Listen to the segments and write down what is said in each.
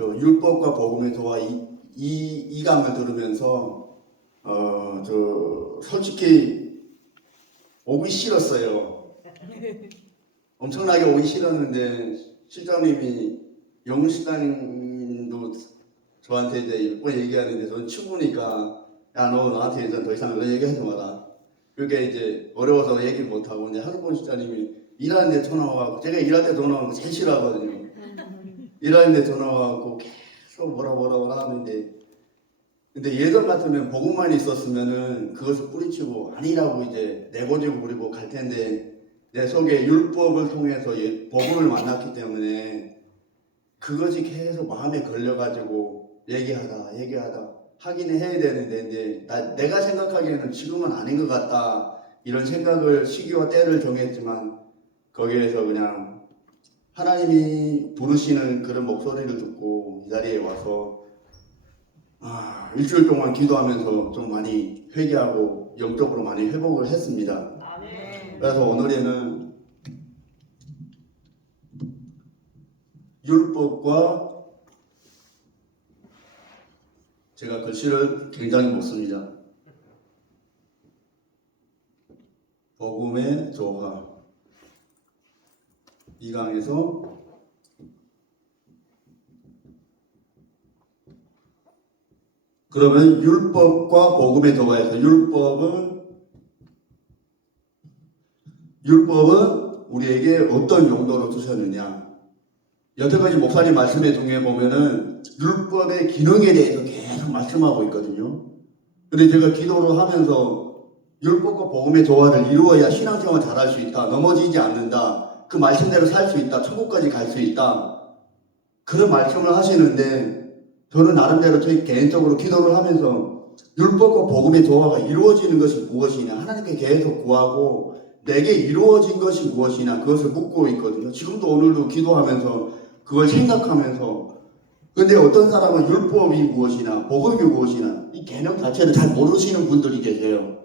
율법과 복음의 도와 이 강을 들으면서 솔직히 오기 싫었어요. 엄청나게 오기 싫었는데 실장님이 영훈식당도 저한테 이제 몇 번 얘기하는데 저는 친구니까 야 너 나한테 이제 더 이상 그런 얘기하지 마라. 그게 이제 어려워서 얘기를 못하고 이제 하루권 실장님이 일하는데 전화 와갖고 제가 일할 때 전화 오는 거 제일 싫어하거든요. 일하는데 전화 와갖고 계속 뭐라 하는데 근데 예전 같으면 복음만 있었으면은 그것을 뿌리치고 아니라고 이제 내고지고 부리고 갈 텐데 내 속에 율법을 통해서 복음을 만났기 때문에 그것이 계속 마음에 걸려가지고 얘기하다 하기는 해야 되는데 이제 내가 생각하기에는 지금은 아닌 것 같다 이런 생각을 시기와 때를 정했지만 거기에서 그냥 하나님이 부르시는 그런 목소리를 듣고 이 자리에 와서 일주일 동안 기도하면서 좀 많이 회개하고 영적으로 많이 회복을 했습니다. 그래서 오늘에는 율법과 제가 글씨를 굉장히 못 씁니다. 복음의 조화 이 강에서 그러면 율법과 복음의 조화에서 율법은 우리에게 어떤 용도로 주셨느냐? 여태까지 목사님 말씀의 중에 보면은 율법의 기능에 대해서 계속 말씀하고 있거든요. 근데 제가 기도를 하면서 율법과 복음의 조화를 이루어야 신앙생활 잘할 수 있다. 넘어지지 않는다. 그 말씀대로 살 수 있다. 천국까지 갈 수 있다. 그런 말씀을 하시는데 저는 나름대로 저희 개인적으로 기도를 하면서 율법과 복음의 조화가 이루어지는 것이 무엇이냐 하나님께 계속 구하고 내게 이루어진 것이 무엇이냐 그것을 묻고 있거든요. 지금도 오늘도 기도하면서 그걸 생각하면서 근데 어떤 사람은 율법이 무엇이냐 복음이 무엇이냐 이 개념 자체를 잘 모르시는 분들이 계세요.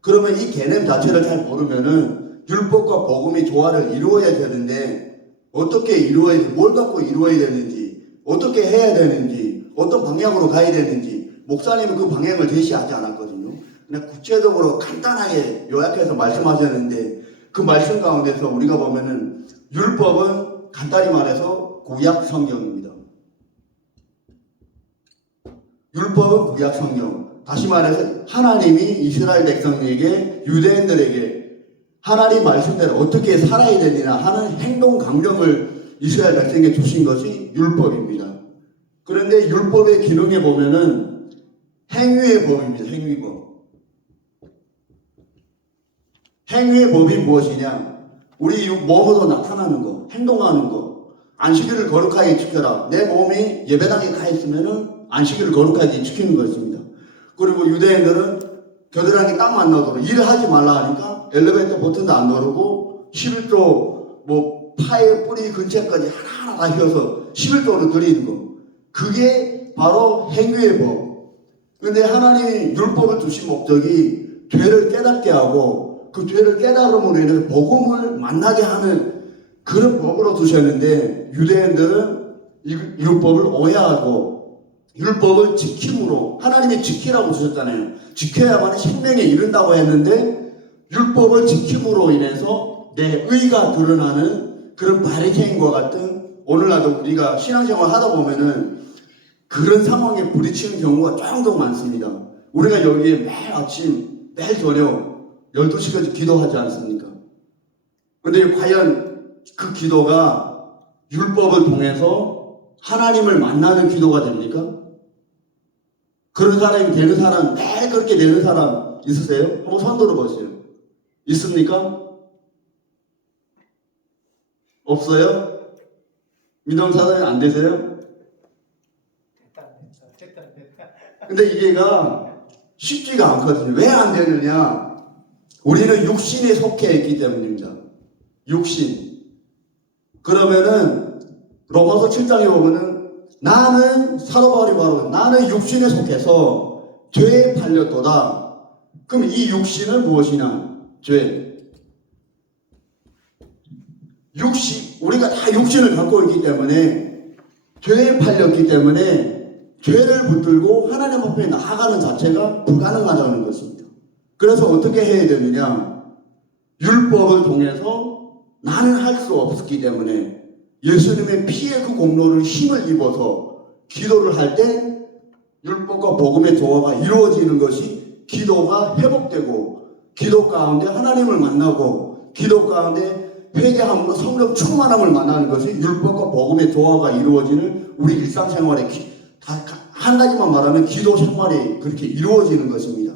그러면 이 개념 자체를 잘 모르면은 율법과 복음의 조화를 이루어야 되는데 어떻게 이루어야 되는지 뭘 갖고 이루어야 되는지 어떻게 해야 되는지 어떤 방향으로 가야 되는지 목사님은 그 방향을 제시하지 않았거든요. 그냥 구체적으로 간단하게 요약해서 말씀하셨는데 그 말씀 가운데서 우리가 보면은 율법은 간단히 말해서 구약 성경입니다. 율법은 구약 성경. 다시 말해서 하나님이 이스라엘 백성에게 유대인들에게 하나님 말씀대로 어떻게 살아야 되느냐 하는 행동 강령을 이스라엘 백성에게 주신 것이 율법입니다. 그런데 율법의 기능에 보면은 행위의 법입니다. 행위의 법이 무엇이냐? 우리 몸으로 나타나는 거, 행동하는 거. 안식일을 거룩하게 지켜라. 내 몸이 예배당에 가 있으면은 안식일을 거룩하게 지키는 것입니다. 그리고 유대인들은 겨드랑이 땀 안 나도록 일을 하지 말라 하니까 엘리베이터 버튼도 안 누르고 11조 파의 뿌리 근처까지 하나하나 다 휘어서 11조를 드리는 거. 그게 바로 행위의 법. 근데 하나님이 율법을 주신 목적이 죄를 깨닫게 하고 그 죄를 깨달음으로 인해서 복음을 만나게 하는 그런 법으로 두셨는데 유대인들은 이 율법을 오해하고 율법을 지킴으로 하나님이 지키라고 주셨잖아요. 지켜야만 생명에 이른다고 했는데 율법을 지킴으로 인해서 내 의가 드러나는 그런 바리새인과 같은 오늘날도 우리가 신앙생활 하다 보면은 그런 상황에 부딪히는 경우가 조금 많습니다. 우리가 여기에 매일 아침 매일 저녁 12시까지 기도하지 않습니까? 근데 과연 그 기도가 율법을 통해서 하나님을 만나는 기도가 됩니까? 그런 사람이 되는 사람, 매일 그렇게 되는 사람 있으세요? 한번 손 들어보세요. 있습니까? 없어요? 믿음 사람이 안 되세요? 근데 이게가 쉽지가 않거든요. 왜 안 되느냐? 우리는 육신에 속해 있기 때문입니다. 육신. 그러면은 로마서 7장에 보면은 나는 사도 바울이 바로 나는 육신에 속해서 죄에 팔렸도다. 그럼 이 육신은 무엇이냐? 죄. 우리가 다 육신을 갖고 있기 때문에 죄에 팔렸기 때문에 죄를 붙들고 하나님 앞에 나아가는 자체가 불가능하다는 것입니다. 그래서 어떻게 해야 되느냐? 율법을 통해서 나는 할 수 없었기 때문에 예수님의 피의 그 공로를 힘을 입어서 기도를 할 때 율법과 복음의 조화가 이루어지는 것이 기도가 회복되고 기도 가운데 하나님을 만나고 기도 가운데 회개함으로 성령 충만함을 만나는 것이 율법과 복음의 조화가 이루어지는 우리 일상생활의 한 가지만 말하면 기도 생활이 그렇게 이루어지는 것입니다.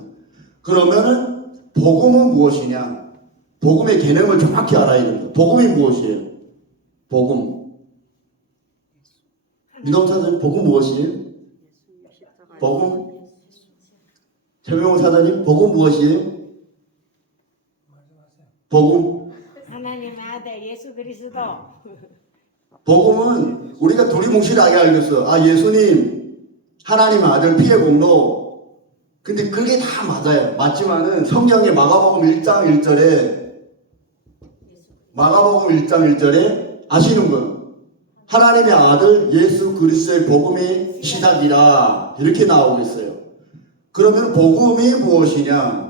그러면은 복음은 무엇이냐? 복음의 개념을 정확히 알아야 됩니다. 복음이 무엇이에요? 복음. 민동 사장님, 복음 무엇이에요? 복음. 최명호 사장님, 복음 무엇이에요? 복음. 하나님의 아들 예수 그리스도. 복음은 우리가 두리뭉실하게 알겠어. 아, 예수님, 하나님의 아들 피의 공로. 근데 그게 다 맞아요. 맞지만은 성경의 마가복음 1장 1절에 아시는 분? 하나님의 아들 예수 그리스도의 복음의 시작이라 이렇게 나오고 있어요. 그러면 복음이 무엇이냐?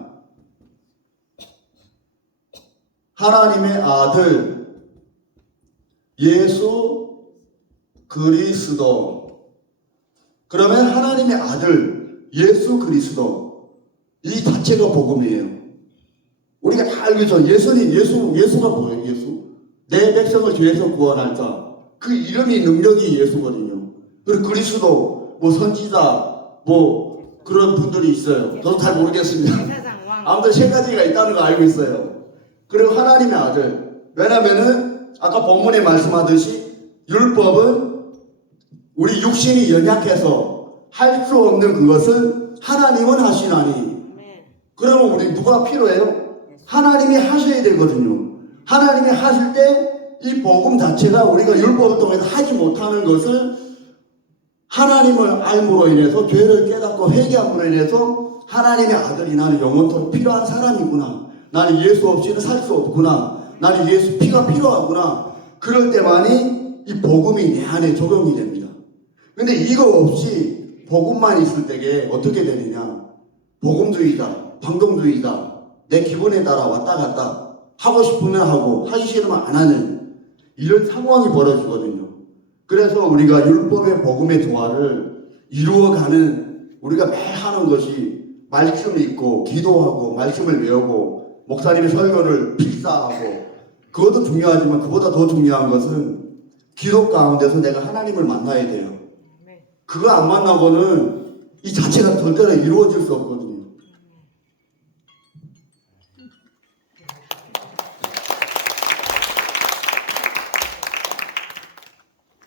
하나님의 아들 예수 그리스도. 그러면 하나님의 아들 예수 그리스도 이 자체가 복음이에요. 우리가 다 알겠죠. 예수가 뭐예요? 예수. 내 백성을 죄에서 구원할 자. 그 이름이 능력이 예수거든요. 그리고 그리스도 뭐 선지자 뭐 그런 분들이 있어요. 저도 잘 모르겠습니다. 아무튼 세 가지가 있다는 거 알고 있어요. 그리고 하나님의 아들. 왜냐면은 아까 본문에 말씀하듯이 율법은 우리 육신이 연약해서 할 수 없는 그것을 하나님은 하시나니. 그러면 우리 누가 필요해요? 하나님이 하셔야 되거든요. 하나님이 하실 때 이 복음 자체가 우리가 율법을 통해서 하지 못하는 것을 하나님을 알므로 인해서 죄를 깨닫고 회개함으로 인해서 하나님의 아들이 나는 영원토록 필요한 사람이구나. 나는 예수 없이는 살 수 없구나. 나는 예수 피가 필요하구나. 그럴 때만이 이 복음이 내 안에 적용이 됩니다. 근데 이거 없이 복음만 있을 때에 어떻게 되느냐? 복음주의다, 방종주의다, 내 기분에 따라 왔다 갔다 하고 싶으면 하고 하기 싫으면 안 하는 이런 상황이 벌어지거든요. 그래서 우리가 율법의 복음의 조화를 이루어가는 우리가 매일 하는 것이 말씀 읽고 기도하고 말씀을 외우고 목사님의 설교를 필사하고 그것도 중요하지만 그보다 더 중요한 것은 기도 가운데서 내가 하나님을 만나야 돼요. 그거 안 만나고는 이 자체가 절대로 이루어질 수 없거든요.